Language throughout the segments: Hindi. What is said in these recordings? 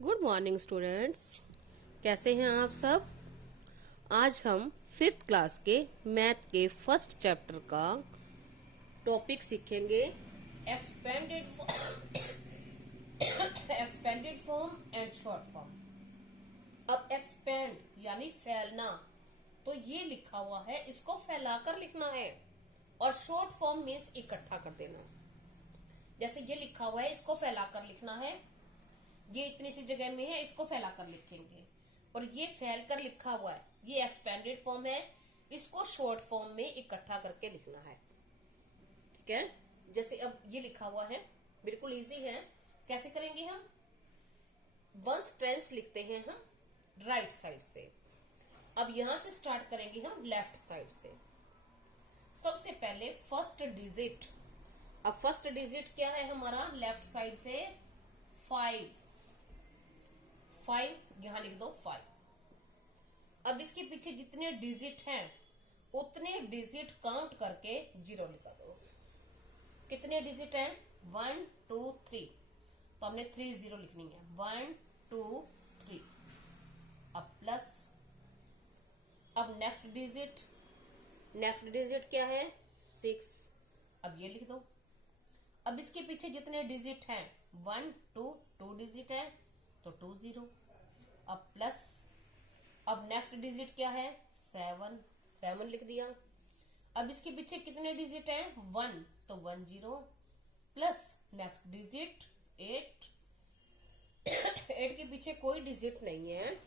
Good morning students. कैसे हैं आप सब। आज हम फिफ्थ क्लास के मैथ के फर्स्ट चैप्टर का टॉपिक सीखेंगे expanded expanded form and short form. अब एक्सपेंड यानी फैलना, तो ये लिखा हुआ है, इसको फैलाकर लिखना है। और शॉर्ट फॉर्म मीन्स इकट्ठा कर देना। जैसे ये लिखा हुआ है, इसको फैलाकर लिखना है। ये इतनी सी जगह में है, इसको फैलाकर लिखेंगे। और ये फैल कर लिखा हुआ है, ये एक्सपेंडेड फॉर्म है, इसको शॉर्ट फॉर्म में इकट्ठा करके लिखना है। ठीक है। जैसे अब ये लिखा हुआ है, बिल्कुल इजी है। कैसे करेंगे हम? वंस टेंस लिखते हैं हम राइट साइड से। अब यहां से स्टार्ट करेंगे हम लेफ्ट साइड से। सबसे पहले फर्स्ट डिजिट। अब फर्स्ट डिजिट क्या है हमारा? लेफ्ट साइड से 5। 5 यहां लिख दो 5। अब इसके पीछे जितने डिजिट हैं उतने डिजिट काउंट करके 0 लिखा दो। कितने डिजिट हैं? 1 2 3, तो हमने 3 0 लिखनी है। 1 2 3। अब प्लस। अब नेक्स्ट डिजिट क्या है? 6। अब ये लिख दो। अब इसके पीछे जितने डिजिट हैं 1 2 2 डिजिट है, तो 2 0। अब प्लस। अब नेक्स्ट डिजिट क्या है? 7। 7 लिख दिया। अब इसके पीछे कितने डिजिट हैं? 1, तो 1 0। Plus next digit 8। 8 के पीछे कोई डिजिट नहीं है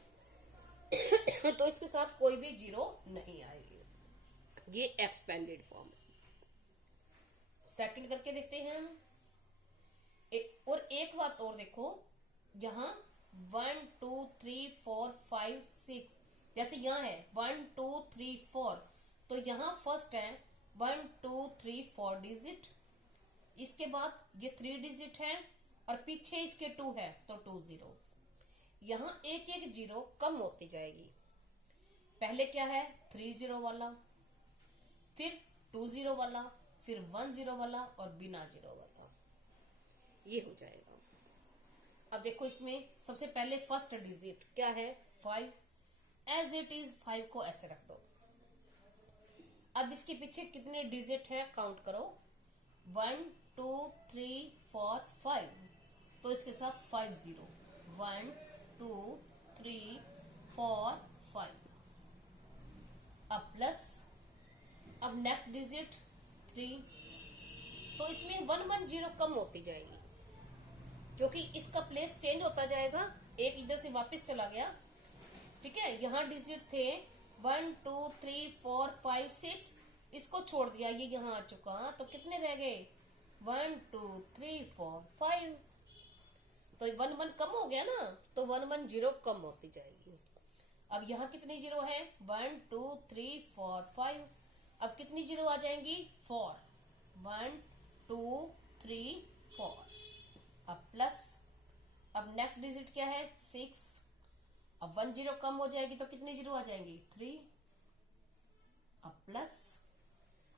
तो इसके साथ कोई भी 0 नहीं आएगी। ये एक्सपेंडेड फॉर्म है। सेकंड करके देखते हैं हम। और एक बात और देखो, यहां 1 2 3 4 5 6, जैसे यहां है 1 2 3 4, तो यहां फर्स्ट है 1 2 3 4 डिजिट। इसके बाद ये 3 डिजिट है और पीछे इसके 2 है, तो 2 0। यहां एक एक 0 कम होती जाएगी। पहले क्या है? 3 0 वाला, फिर 2 0 वाला, फिर 1 0 वाला और बिना 0 वाला। ये हो जाएगा। अब देखो, इसमें सबसे पहले फर्स्ट डिजिट क्या है? 5। एज इट इज 5 को ऐसे रख दो। अब इसके पीछे कितने डिजिट है काउंट करो। 1 2 3 4 5, तो इसके साथ 5 0। 1 2 3 4 5। अब प्लस। अब नेक्स्ट डिजिट 3, तो इसमें 1 1 0 कम होती जाएगी क्योंकि इसका प्लेस चेंज होता जाएगा। एक इधर से वापस चला गया। ठीक है। यहां डिजिट थे 1 2 3 4 5 6, इसको छोड़ दिया, ये यहां आ चुका, तो कितने रह गए? 1 2 3 4 5। तो 1 1 कम हो गया ना, तो 1 1 0 कम होती जाएगी। अब यहां कितनी 0 है? 1 2 3 4 5। अब कितनी 0 आ जाएंगी? 4। 1 2 3 4। अब प्लस। अब नेक्स्ट डिजिट क्या है? 6। अब 1 0 कम हो जाएगी, तो कितनी 0 आ जाएंगी? 3। अब प्लस।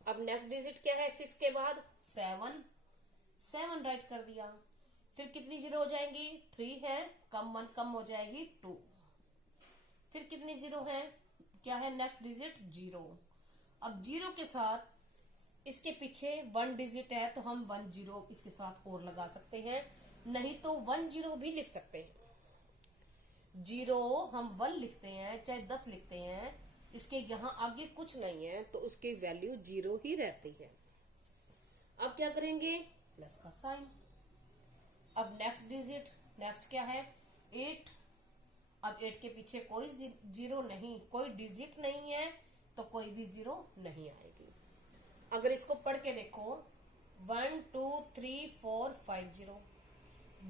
अब नेक्स्ट डिजिट क्या है? 6 के बाद 7। 7 राइट कर दिया। फिर कितनी 0 हो जाएंगी? 3 है, कम 1 कम हो जाएगी 2। फिर कितनी 0 है? क्या है नेक्स्ट डिजिट? 0। अब 0 के साथ इसके पीछे 1 डिजिट है, तो हम 1 0 इसके साथ और लगा सकते हैं, नहीं तो 1 0 भी लिख सकते हैं। 0 हम 1 लिखते हैं, चाहे 10 लिखते हैं, इसके यहां आगे कुछ नहीं है, तो उसकी वैल्यू 0 ही रहती है। अब क्या करेंगे? प्लस का साइन। अब नेक्स्ट डिजिट, नेक्स्ट क्या है? 8। अब 8 के पीछे कोई 0 नहीं, कोई डिजिट नहीं है, तो कोई भी 0 नहीं आएगी। अगर इसको पढ़ के देखो, 1 2 3 4 5 0,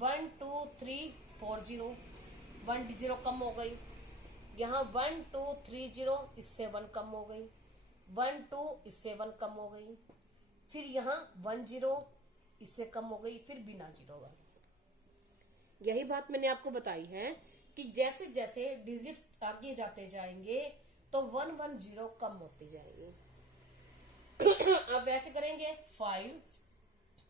1 2 3 4 0, 1 0 कम हो गई। यहाँ 1 2 3 0, इससे 1 कम हो गई। 1 2 इससे 1 कम हो गई। फिर यहाँ 1 0 इससे कम हो गई, फिर बिना 0 वाली। यही बात मैंने आपको बताई है कि जैसे जैसे डिजिट आगे जाते जाएंगे तो 1 1 0 कम होती जाएगी। अब वैसे करेंगे 5।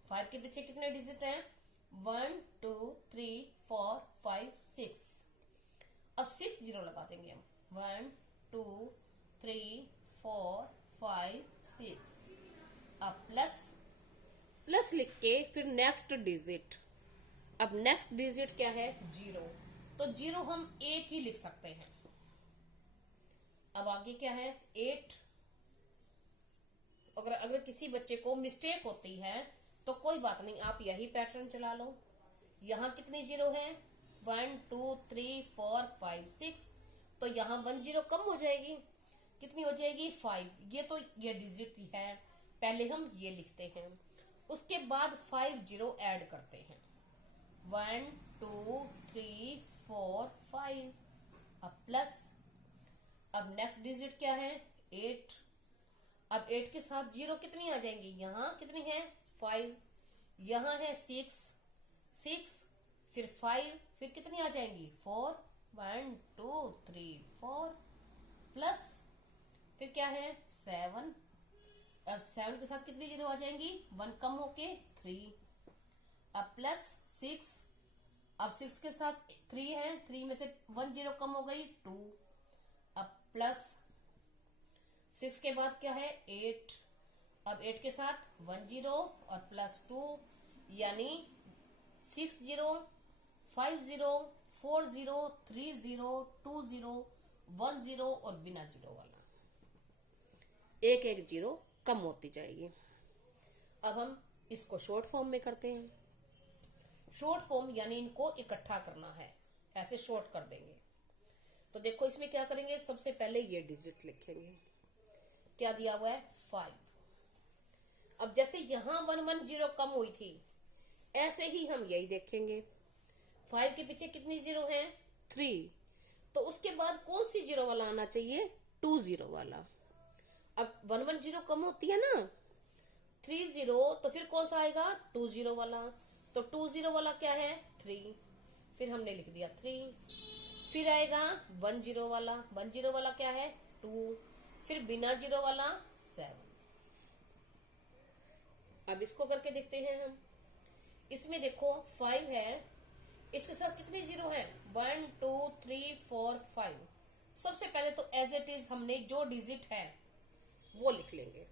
5 के पीछे कितने डिजिट हैं? 1 2 3 4 5 6। 6 जीरो लगा देंगे हम। 1 2 3 4 5 6। अब प्लस प्लस लिख के फिर नेक्स्ट डिजिट। अब नेक्स्ट डिजिट क्या है? 0। तो 0 हम एक ही लिख सकते हैं। अब आगे क्या है? 8। अगर किसी बच्चे को मिस्टेक होती है तो कोई बात नहीं, आप यही पैटर्न चला लो। यहाँ कितने जीरो है? 1 2 3 4 5 6। तो यहाँ 1 जीरो कम हो जाएगी। कितनी हो जाएगी? 5। ये डिजिट है, पहले हम ये लिखते हैं, उसके बाद 5 जीरो ऐड करते हैं। 1 2 3 4 5। अब प्लस। अब नेक्स्ट डिजिट क्या है? 8। अब 8 के साथ जीरो कितनी आ जाएंगी? यहाँ कितनी है? 5। यहाँ है 6 फिर 5 फिर कितनी आ जाएंगी? 4। 1 2 3 4 प्लस फिर क्या है? 7। अब 7 के साथ कितनी जीरो आ जाएंगी? 1 कम होके 3। अब प्लस 6। अब 6 के साथ 3 है, 3 में से 1 जीरो कम हो गई 2। अब प्लस 6 के बाद क्या है? 8। अब 8 के साथ 1 जीरो और प्लस 2, यानी 6 zero 5 zero 4 zero 3 zero 2 zero 1 zero और बिना जीरो वाला एक एक जीरो कम होती जाएगी। अब हम इसको शॉर्ट फॉर्म में करते हैं। शॉर्ट फॉर्म यानी इनको इकट्ठा करना है, ऐसे शॉर्ट कर देंगे। तो देखो इसमें क्या करेंगे, सबसे पहले ये डिजिट लिखेंगे। क्या दिया हुआ है? 5। अब जैसे यहां 1 1 जीरो कम हुई थी, ऐसे ही हम यही देखेंगे। 5 के पीछे कितनी जीरो है? 3। तो उसके बाद कौन सी जीरो वाला आना चाहिए? 2 जीरो वाला। अब 1 1 जीरो कम होती है ना, 3 जीरो, तो फिर कौन सा आएगा? 2 जीरो वाला। तो 2 जीरो वाला क्या है? 3। फिर हमने लिख दिया 3। फिर आएगा 1 जीरो वाला। 1 जीरो वाला क्या है? 2। फिर बिना जीरो वाला 7। अब इसको करके देखते हैं हम। इसमें देखो 5 है, इसके साथ कितने जीरो है? 1 2 3 4 5। सबसे पहले तो एज इट इज हमने जो डिजिट है वो लिख लेंगे।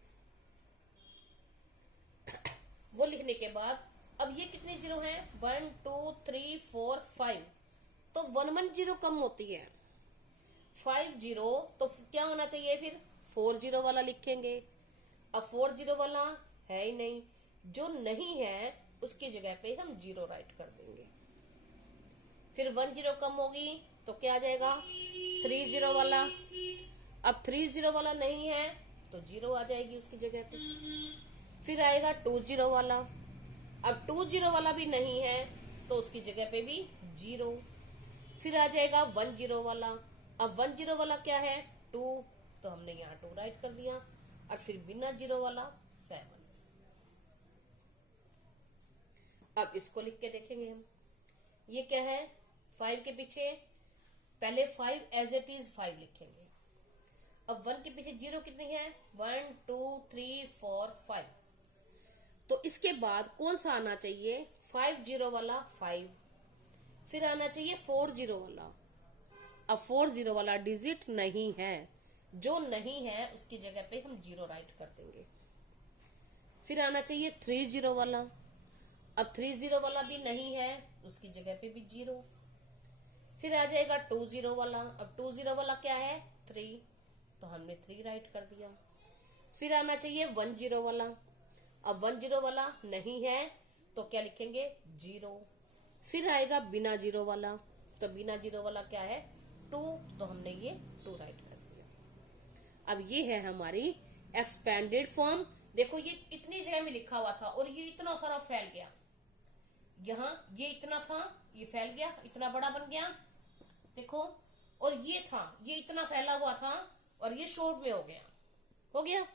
वो लिखने के बाद अब ये कितने जीरो है? 1 2 3 4 5। तो 1 1 जीरो कम होती है, 5 जीरो, तो क्या होना चाहिए? फिर 4 जीरो वाला लिखेंगे। अब 4 जीरो वाला है ही नहीं, जो नहीं है उसकी जगह पे हम जीरो राइट कर देंगे। फिर 1 जीरो कम होगी तो क्या आ जाएगा? 3 जीरो वाला। अब 3 जीरो वाला नहीं है तो जीरो आ जाएगी उसकी जगह पे। फिर आएगा 2 जीरो वाला। अब 2 जीरो वाला भी नहीं है तो उसकी जगह पे भी जीरो। फिर आ जाएगा 1 जीरो वाला। अब 1 जीरो वाला क्या है? 2, तो हमने यहाँ 2 राइट कर दिया। और फिर बिना जीरो वाला 7। अब इसको लिख के देखेंगे हम। ये क्या है? 5 के पीछे पहले 5 एज इट इज 5 लिखेंगे। अब 1 के पीछे जीरो कितनी है? 1 2 3 4 5। तो इसके बाद कौन सा आना चाहिए? 5 जीरो वाला 5। फिर आना चाहिए 4 जीरो वाला। अब 4 जीरो वाला डिजिट नहीं है, जो नहीं है उसकी जगह पे हम जीरो राइट कर देंगे। फिर आना चाहिए 3 जीरो वाला। अब 3 जीरो वाला भी नहीं है, उसकी जगह पे भी जीरो। फिर आ जाएगा 2 जीरो वाला। अब 2 जीरो वाला क्या है? 3, तो हमने 3 राइट कर दिया। फिर आना चाहिए 1 जीरो वाला। अब 1 जीरो वाला नहीं है तो क्या लिखेंगे? जीरो। फिर आएगा बिना जीरो वाला। तो बिना जीरो वाला क्या है? 2, तो हमने ये 2 राइट कर दिया। अब ये है हमारी एक्सपेंडेड फॉर्म। देखो ये इतनी जगह में लिखा हुआ था और ये इतना सारा फैल गया। यहाँ ये इतना था, ये फैल गया, इतना बड़ा बन गया। देखो, और ये था, ये इतना फैला हुआ था और ये शॉर्ट में हो गया।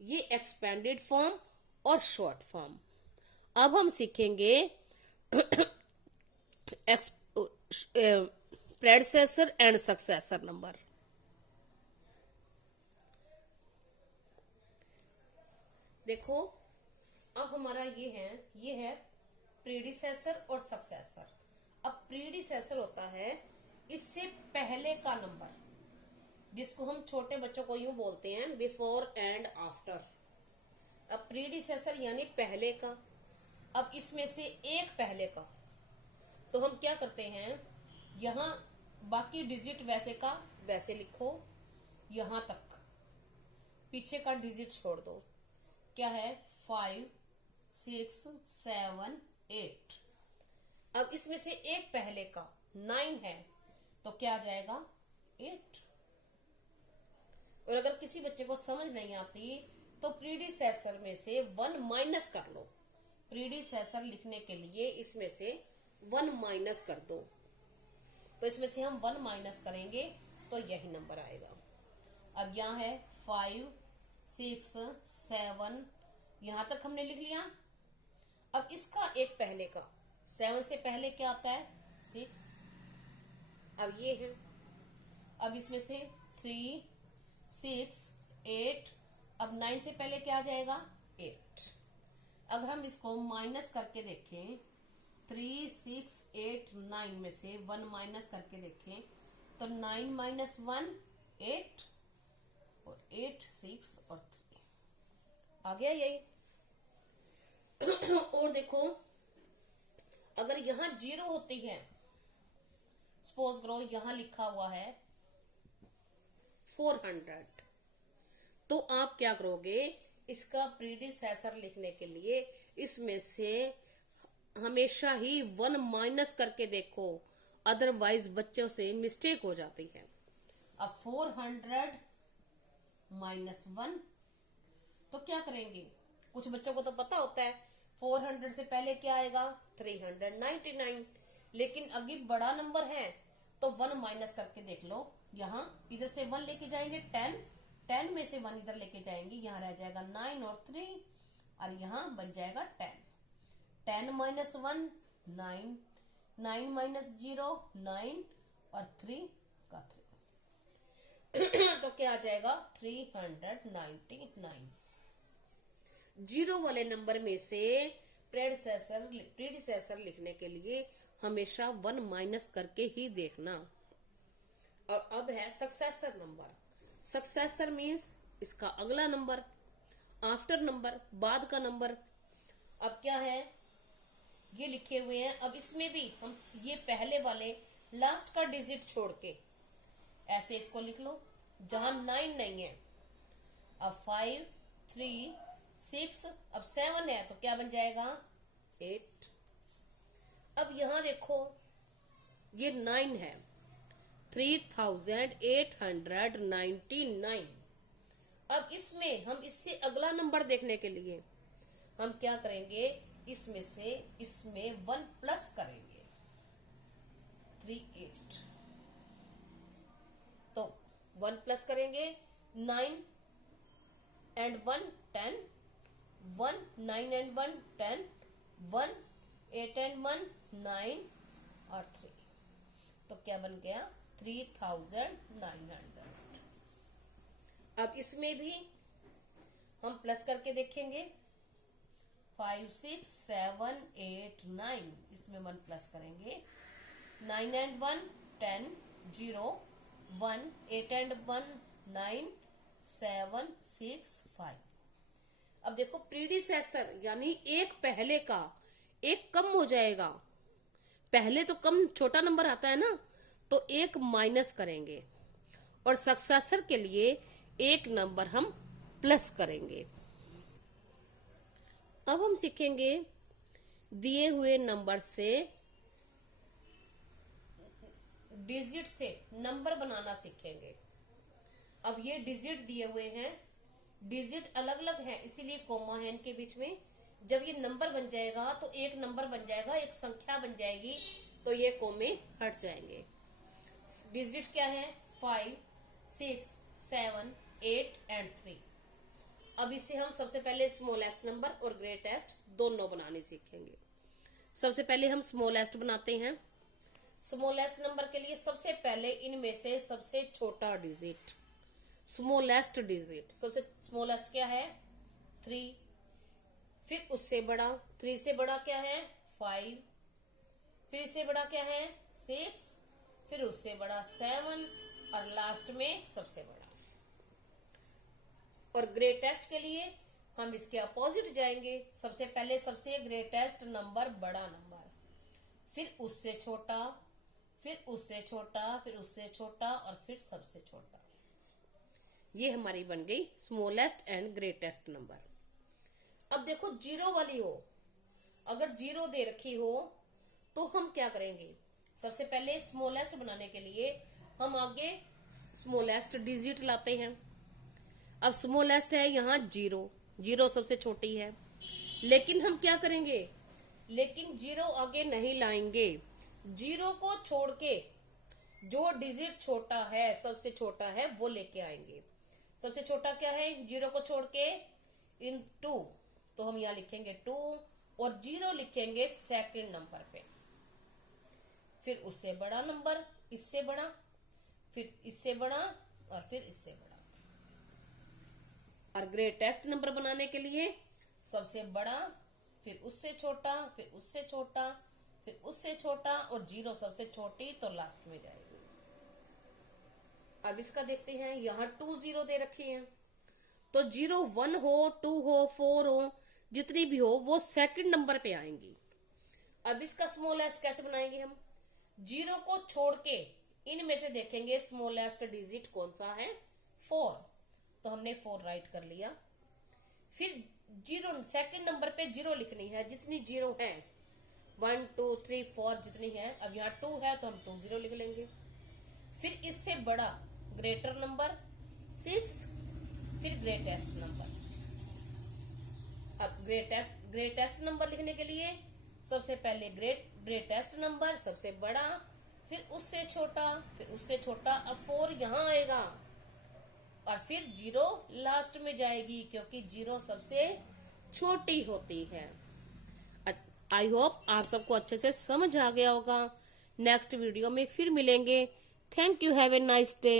ये एक्सपेंडेड फॉर्म और शॉर्ट फॉर्म। अब हम सीखेंगे प्रेडिसेसर एंड सक्सेसर नंबर। देखो अब हमारा ये है प्रीडिसेसर और सक्सेसर। अब प्रीडिसेसर होता है इससे पहले का नंबर, जिसको हम छोटे बच्चों को यूं बोलते हैं बिफोर एंड आफ्टर। अब प्रीडिसेसर यानी पहले का, अब इसमें से एक पहले का, तो हम क्या करते हैं, यहां बाकी डिजिट वैसे का वैसे लिखो, यहां तक पीछे का डिजिट छोड़ दो। क्या है, 5 6 7 8। अब इसमें से एक पहले का 9 है, तो क्या आ जाएगा 8। और अगर किसी बच्चे को समझ नहीं आती तो प्रीडिसेसर में से 1 माइनस कर लो। प्रीडिसेसर लिखने के लिए इसमें से 1 माइनस कर दो, तो इसमें से हम 1 माइनस करेंगे तो यही नंबर आएगा। अब यहाँ है 5 6 7, यहां तक हमने लिख लिया। अब इसका एक पहले का, 7 से पहले क्या आता है 6, अब ये है। अब इसमें से 3 6 8, अब 9 से पहले क्या आ जाएगा 8। अगर हम इसको माइनस करके देखें, 3 6 8 9 में से 1 माइनस करके देखें तो 9 माइनस 1 8, और 8 6 और 3 आ गया यही। और देखो, अगर यहां 0 होती है, सपोज करो यहां लिखा हुआ है 400, तो आप क्या करोगे, इसका प्रीडिसेसर लिखने के लिए इसमें से हमेशा ही 1 माइनस करके देखो, अदरवाइज बच्चों से मिस्टेक हो जाती है। अब 400 माइनस 1, तो क्या करेंगे, कुछ बच्चों को तो पता होता है 400 से पहले क्या आएगा 399, लेकिन अभी बड़ा नंबर है तो 1 माइनस करके देख लो। यहाँ इधर से 1 लेके जाएंगे 10, 10 में से 1 इधर लेके जाएंगे, यहाँ रह जाएगा 9 और 3, और यहाँ बन जाएगा 10। 10 माइनस 1 9, 9 माइनस 0 9, और 3 का 3 तो क्या आ जाएगा 399। 0 वाले नंबर में से प्रीडिसेसर लिखने के लिए हमेशा 1 माइनस करके ही देखना। और अब है सक्सेसर नंबर। सक्सेसर मीन्स इसका अगला नंबर, आफ्टर नंबर, बाद का नंबर। अब क्या है, ये लिखे हुए हैं। अब इसमें भी हम ये पहले वाले लास्ट का डिजिट छोड़ के ऐसे इसको लिख लो, जहां 9 नहीं है। अब 5 3 6, अब 7 है तो क्या बन जाएगा 8। अब यहां देखो ये 9 है, 3899। अब इसमें हम इससे अगला नंबर देखने के लिए हम क्या करेंगे, इसमें से इसमें 1 प्लस करेंगे, 38। तो 1 प्लस करेंगे, 9 एंड 1 10, 1 9 एंड 1 10, 1 8 एंड 1 9 और 3, तो क्या बन गया 3900। अब इसमें भी हम प्लस करके देखेंगे, 5 6 7 8 9, इसमें 1 प्लस करेंगे, 9 एंड 1 10 0 1 8 एंड 1 9 7 6 5। अब देखो प्रीडिसेसर यानी एक पहले का एक कम हो जाएगा, पहले तो कम छोटा नंबर आता है ना, तो एक माइनस करेंगे, और सक्सेसर के लिए एक नंबर हम प्लस करेंगे। अब हम सीखेंगे दिए हुए नंबर से डिजिट से नंबर बनाना सीखेंगे। अब ये डिजिट दिए हुए हैं, डिजिट अलग अलग है इसीलिए कोमा है इनके बीच में। जब ये नंबर बन जाएगा तो एक नंबर बन जाएगा, एक संख्या बन जाएगी, तो ये कोमे हट जाएंगे। डिजिट क्या है 5 6 7 8 एंड 3। अब इसे हम सबसे पहले स्मॉलेस्ट नंबर और ग्रेटेस्ट दोनों बनाने सीखेंगे। सबसे पहले हम स्मॉलेस्ट बनाते हैं। स्मॉलेस्ट नंबर के लिए सबसे पहले इनमें से सबसे छोटा डिजिट, स्मॉलेस्ट डिजिट, सबसे स्मॉलेस्ट क्या है 3, फिर उससे बड़ा, 3 से बड़ा क्या है 5, फिर इससे बड़ा क्या है 6, फिर फिर उससे बड़ा 7 और लास्ट में सबसे बड़ा। और ग्रेटेस्ट के लिए हम इसके अपोजिट जाएंगे। सबसे पहले सबसे ग्रेटेस्ट नंबर बड़ा नंबर, फिर उससे छोटा, फिर उससे छोटा, फिर उससे छोटा और फिर सबसे छोटा। ये हमारी बन गई स्मॉलेस्ट एंड ग्रेटेस्ट नंबर। अब देखो जीरो वाली हो, अगर जीरो दे रखी हो तो हम क्या करेंगे? सबसे पहले स्मॉलेस्ट बनाने के लिए हम आगे स्मॉलेस्ट डिजिट लाते हैं। अब स्मॉलेस्ट है यहाँ जीरो, जीरो सबसे छोटी है, लेकिन हम क्या करेंगे? लेकिन जीरो आगे नहीं लाएंगे। जीरो को छोड़ के जो डिजिट छोटा है, सबसे छोटा है, वो लेके आएंगे। सबसे छोटा क्या है? जीरो को छोड़ के इन 2, तो हम यहाँ लिखेंगे 2 और जीरो लिखेंगे सेकंड नंबर पे। फिर उससे बड़ा नंबर, इससे बड़ा, फिर इससे बड़ा और फिर इससे बड़ा। और ग्रेटेस्ट नंबर बनाने के लिए सबसे बड़ा, फिर उससे छोटा, फिर उससे छोटा, फिर उससे छोटा और जीरो सबसे छोटी, तो लास्ट में जाएगी। अब इसका देखते हैं। यहाँ 2 जीरो दे रखी है, तो 0 1 हो, 2 हो, 4 हो, जितनी भी हो वो सेकंड नंबर पे आएंगी। अब इसका स्मॉलेस्ट कैसे बनाएंगे हम? जीरो को छोड़ के इनमें से देखेंगे स्मॉलेस्ट डिजिट कौन सा है? 4, तो हमने 4 राइट कर लिया। फिर जीरो सेकंड नंबर पे जीरो लिखनी है, जितनी जीरो है 1 2 3 4 जितनी है। अब यहाँ 2 है तो हम 2 जीरो लिख लेंगे। फिर इससे बड़ा ग्रेटर नंबर 6, फिर ग्रेटेस्ट नंबर। अब ग्रेटेस्ट नंबर लिखने के लिए सबसे पहले ग्रेटेस्ट नंबर, सबसे बड़ा, फिर उससे छोटा, फिर उससे छोटा। अब 4 यहाँ आएगा और फिर जीरो लास्ट में जाएगी, क्योंकि जीरो सबसे छोटी होती है। आई होप आप सबको अच्छे से समझ आ गया होगा। नेक्स्ट वीडियो में फिर मिलेंगे। Thank you. Have a nice day.